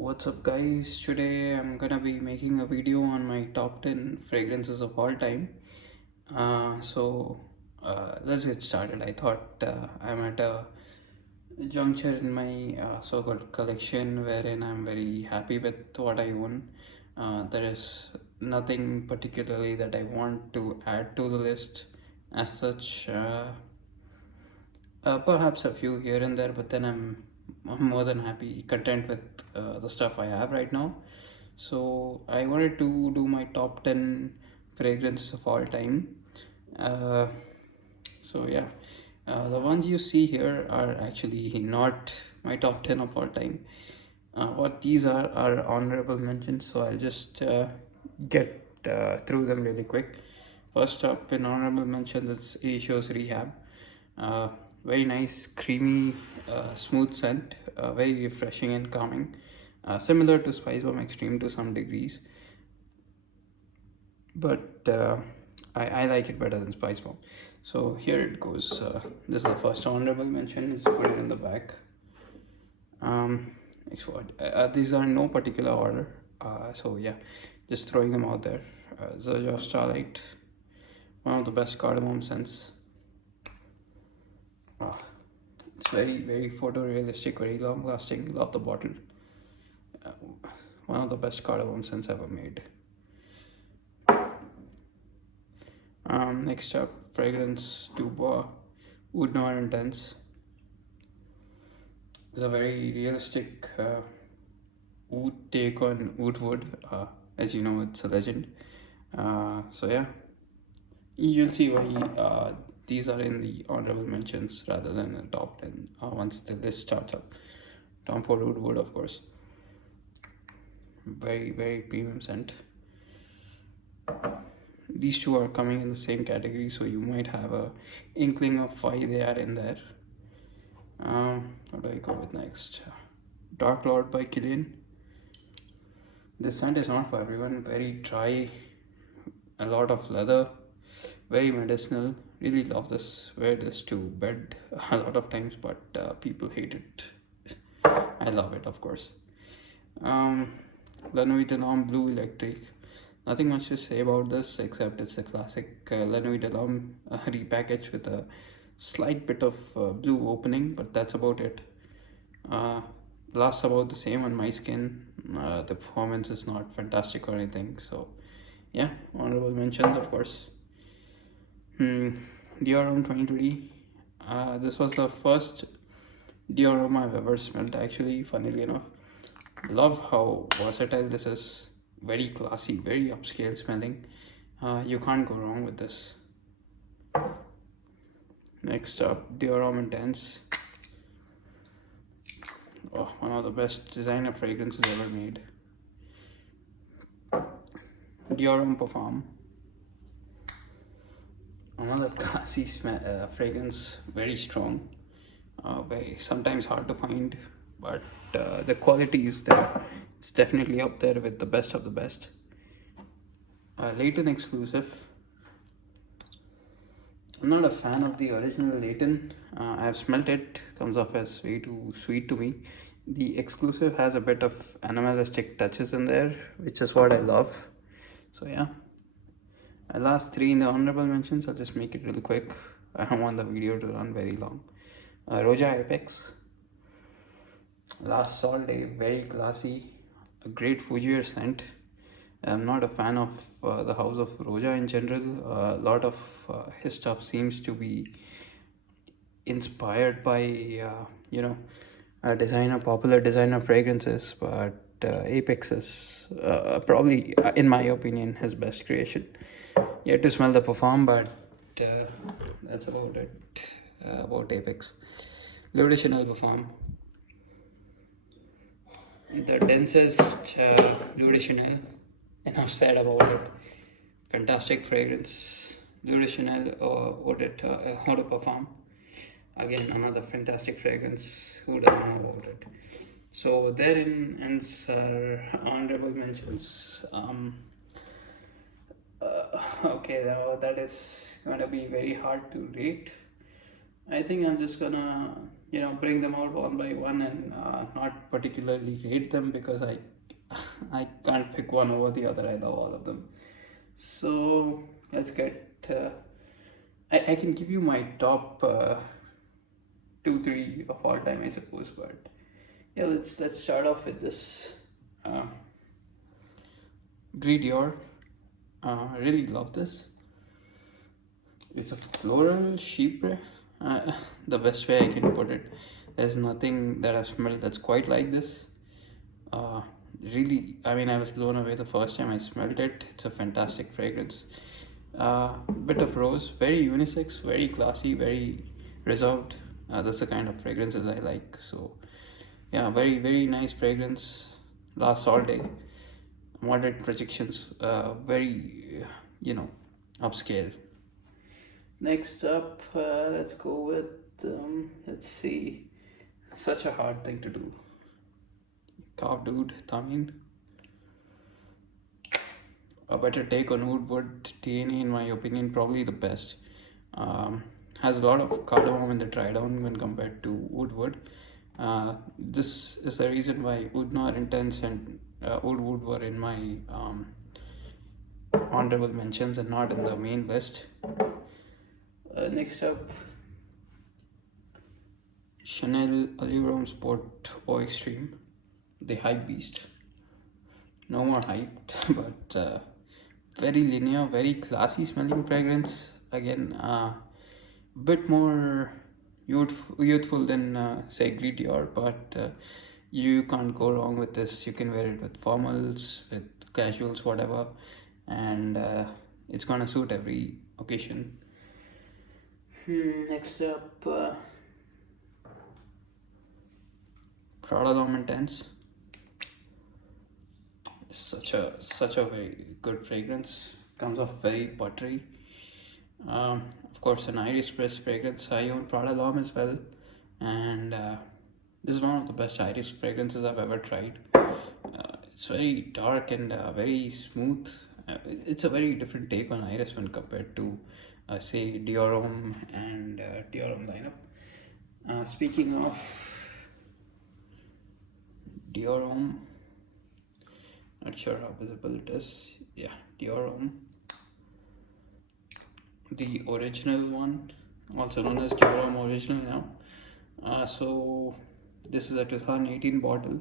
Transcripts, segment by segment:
What's up, guys? Today I'm gonna be making a video on my top 10 fragrances of all time. Let's get started. I thought I'm at a juncture in my so-called collection wherein I'm very happy with what I own. There is nothing particularly that I want to add to the list as such. Perhaps a few here and there, but then I'm more than happy, content with the stuff I have right now. So I wanted to do my top 10 fragrances of all time. Uh, the ones you see here are actually not my top 10 of all time. What these are honorable mentions, so I'll just get through them really quick. First up in honorable mentions, it's Asio's Rehab. Uh, Very nice, creamy, smooth scent, very refreshing and calming. Similar to Spice Bomb Extreme to some degrees, but I like it better than Spice Bomb. So here it goes. This is the first honorable mention. Let's put it in the back. Next what? These are in no particular order. So yeah, just throwing them out there. Zerja of Starlight, one of the best cardamom scents. It's very photorealistic, very long lasting. Love the bottle. Uh, One of the best cardamom scents ever made. Next up, fragrance Dubois Wood Noir Intense. It's a very realistic wood take on wood. As you know, it's a legend. So yeah, you'll see why these are in the honorable mentions rather than the top 10 once the list starts up. Tom Ford Woodward, of course. Very premium scent. These two are coming in the same category, so you might have a inkling of why they are in there. What do I go with next? Dark Lord by Killian. This scent is not for everyone. Very dry, a lot of leather, very medicinal. Really love this. Wear this to bed a lot of times, but people hate it. I love it, of course. La Nuit de l'Homme Blue Electric. Nothing much to say about this except it's a classic La Nuit de l'Homme repackaged with a slight bit of blue opening, but that's about it. Lasts about the same on my skin. The performance is not fantastic or anything, so yeah, honorable mentions, of course. Dior 2020. This was the first Dior I've ever smelled, actually, funnily enough. Love how versatile this is. Very classy, very upscale smelling. You can't go wrong with this. Next up, Dior Intense. Oh, one of the best designer fragrances ever made. Dior Parfum. Another classy fragrance, very strong, very sometimes hard to find, but the quality is there. It's definitely up there with the best of the best. Layton exclusive. I'm not a fan of the original Layton. I've smelt it, comes off as way too sweet to me. The exclusive has a bit of animalistic touches in there, which is what I love. So yeah. My last three in the honorable mentions, I'll just make it real quick. I don't want the video to run very long. Roja Apex. Last Sol Day, very classy. A great Fujier scent. I'm not a fan of the house of Roja in general. A lot of his stuff seems to be inspired by, popular designer fragrances, but Apex is probably, in my opinion, his best creation. Yet to smell the perform, but that's about it about Apex. L'Eau de Chanel perform. The densest L'Eau de Chanel. Enough said about it. Fantastic fragrance. L'Eau de Chanel Eau de Parfum. Again, another fantastic fragrance. Who doesn't know about it? So therein ends our honorable mentions. Okay, now that is gonna be very hard to rate. I think I'm just gonna bring them out one by one and not particularly rate them because I can't pick one over the other. I love all of them. So let's get. I can give you my top two, three of all time, I suppose. But yeah, let's start off with this uh, Grey Dior. I really love this. It's a floral sheep. Uh, the best way I can put it. There's nothing that I've smelled that's quite like this. Uh, Really, I mean, I was blown away the first time I smelled it. It's a fantastic fragrance. Bit of rose, very unisex, very classy, very reserved. That's the kind of fragrances I like. So, yeah, very, very nice fragrance. Lasts all day. Moderate projections, very, upscale. Next up, let's go with, let's see, such a hard thing to do. Carved wood, Tamin. A better take on wood TNA, in my opinion, probably the best. Has a lot of cardamom in the dry down when compared to wood. This is the reason why wood not intense and wood were in my honorable mentions and not in the main list. Next up, Chanel Allure Sport O Extreme, the hype beast. No more hype, but very linear, very classy smelling fragrance. Again, bit more youthful than say Grey Dior, but you can't go wrong with this. You can wear it with formals, with casuals, whatever, and it's gonna suit every occasion. Next up, Prada L'Homme Intense. Such a very good fragrance. Comes off very buttery. Of course, an Iris Press fragrance. I own Prada L'Homme as well, and this is one of the best Iris fragrances I've ever tried. It's very dark and very smooth. It's a very different take on Iris when compared to, say, Dior Homme and Dior Homme lineup. Speaking of Dior Homme, not sure how visible it is. Yeah, Dior Homme, the original one, also known as Dior Homme Original now. So this is a 2018 bottle.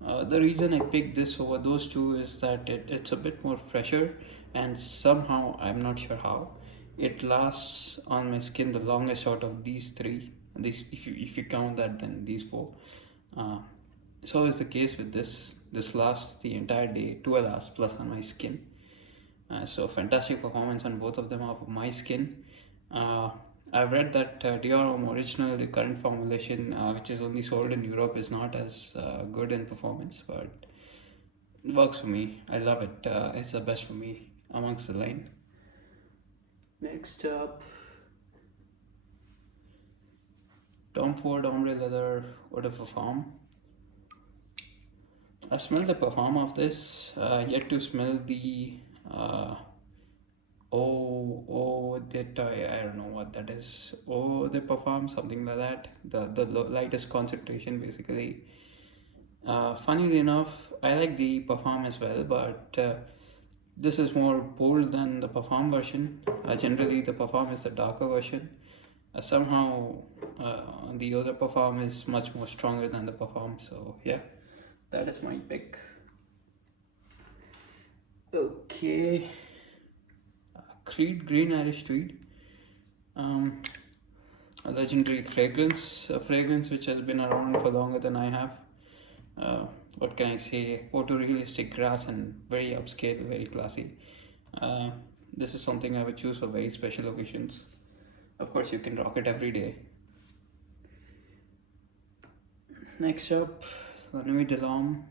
The reason I picked this over those two is that it's a bit more fresher, and somehow, I'm not sure how, it lasts on my skin the longest out of these three. These, if you count that, then these four. So is the case with this. This lasts the entire day, 12 hours plus on my skin. So fantastic performance on both of them off of my skin. I've read that Dior Homme Original, the current formulation, which is only sold in Europe, is not as good in performance, but it works for me. I love it. It's the best for me amongst the line. Next up, Tom Ford Ombre Leather Eau de Parfum. I've smelled the parfum of this, yet to smell the I don't know what that is. Oh, they perform something like that. The lightest concentration, basically. Funnily enough, I like the perform as well, but this is more bold than the perform version. Generally, the perform is the darker version. Somehow, the other perform is much more stronger than the perform. So yeah, that is my pick. Okay. Creed Green Irish Tweed, a legendary fragrance, a fragrance which has been around for longer than I have. What can I say? Photorealistic grass and very upscale, very classy. This is something I would choose for very special occasions. Of course, you can rock it every day. Next up, La Nuit de l'Homme,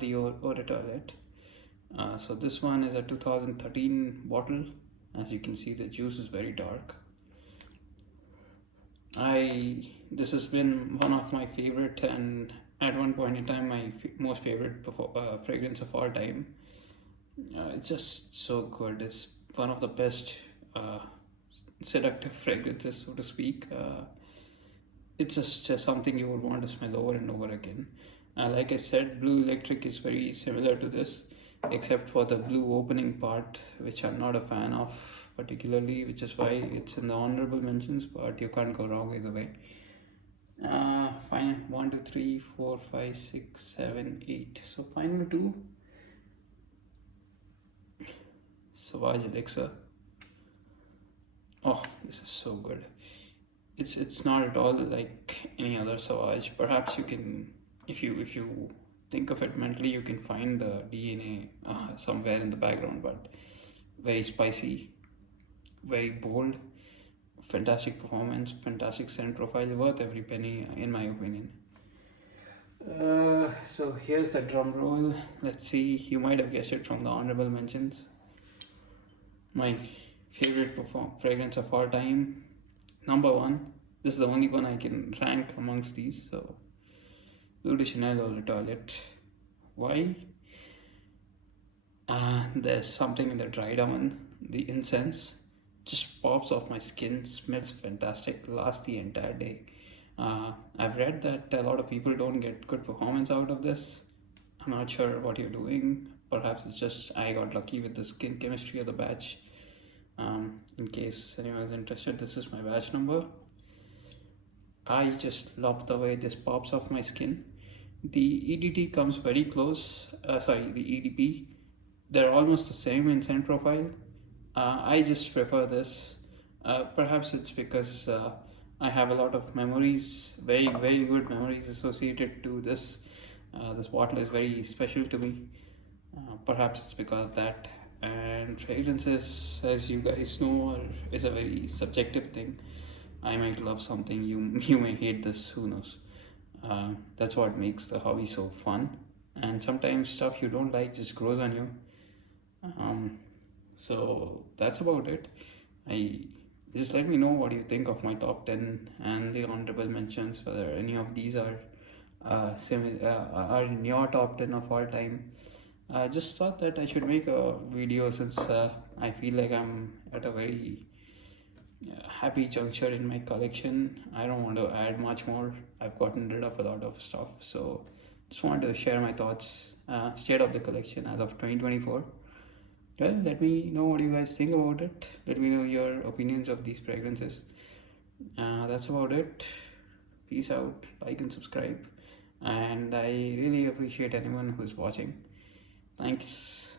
the Eau de Toilette. So this one is a 2013 bottle. As you can see, the juice is very dark. This has been one of my favorite, and at one point in time, my most favorite fragrance of all time. It's just so good. It's one of the best seductive fragrances, so to speak. it's just something you would want to smell over and over again. Like I said, blue electric is very similar to this, except for the blue opening part, which I'm not a fan of particularly, which is why it's in the honorable mentions, but you can't go wrong either way. Final 1, 2, 3, 4, 5, 6, 7, 8. So final two, Savage Elixir. Oh, this is so good. It's not at all like any other Savage. Perhaps you can, if you think of it mentally, you can find the DNA somewhere in the background. But very spicy, very bold, fantastic performance, fantastic scent profile, worth every penny in my opinion. So here's the drum roll. Let's see. You might have guessed it from the honorable mentions. My favorite fragrance of all time, number one. This is the only one I can rank amongst these. So, Eau de Chanel Eau de Toilette. Why? There's something in the dried almond. The incense just pops off my skin. Smells fantastic. Lasts the entire day. I've read that a lot of people don't get good performance out of this. I'm not sure what you're doing. Perhaps it's just I got lucky with the skin chemistry of the batch. In case anyone is interested, this is my batch number. I just love the way this pops off my skin. The EDT comes very close. The EDP. They're almost the same in scent profile. I just prefer this. Perhaps it's because I have a lot of memories, very very good memories associated to this. This bottle is very special to me. Perhaps it's because of that. And fragrances, as you guys know, is a very subjective thing. I might love something, you you may hate this. Who knows? That's what makes the hobby so fun. And sometimes stuff you don't like just grows on you. Um, so that's about it. I Just let me know what you think of my top 10 and the honorable mentions, whether any of these are in your top 10 of all time. I just thought that I should make a video since I feel like I'm at a very happy juncture in my collection. I don't want to add much more. I've gotten rid of a lot of stuff, so just wanted to share my thoughts, state of the collection as of 2024. Well, let me know what you guys think about it. Let me know your opinions of these fragrances. That's about it. Peace out, like and subscribe. And I really appreciate anyone who's watching. Thanks.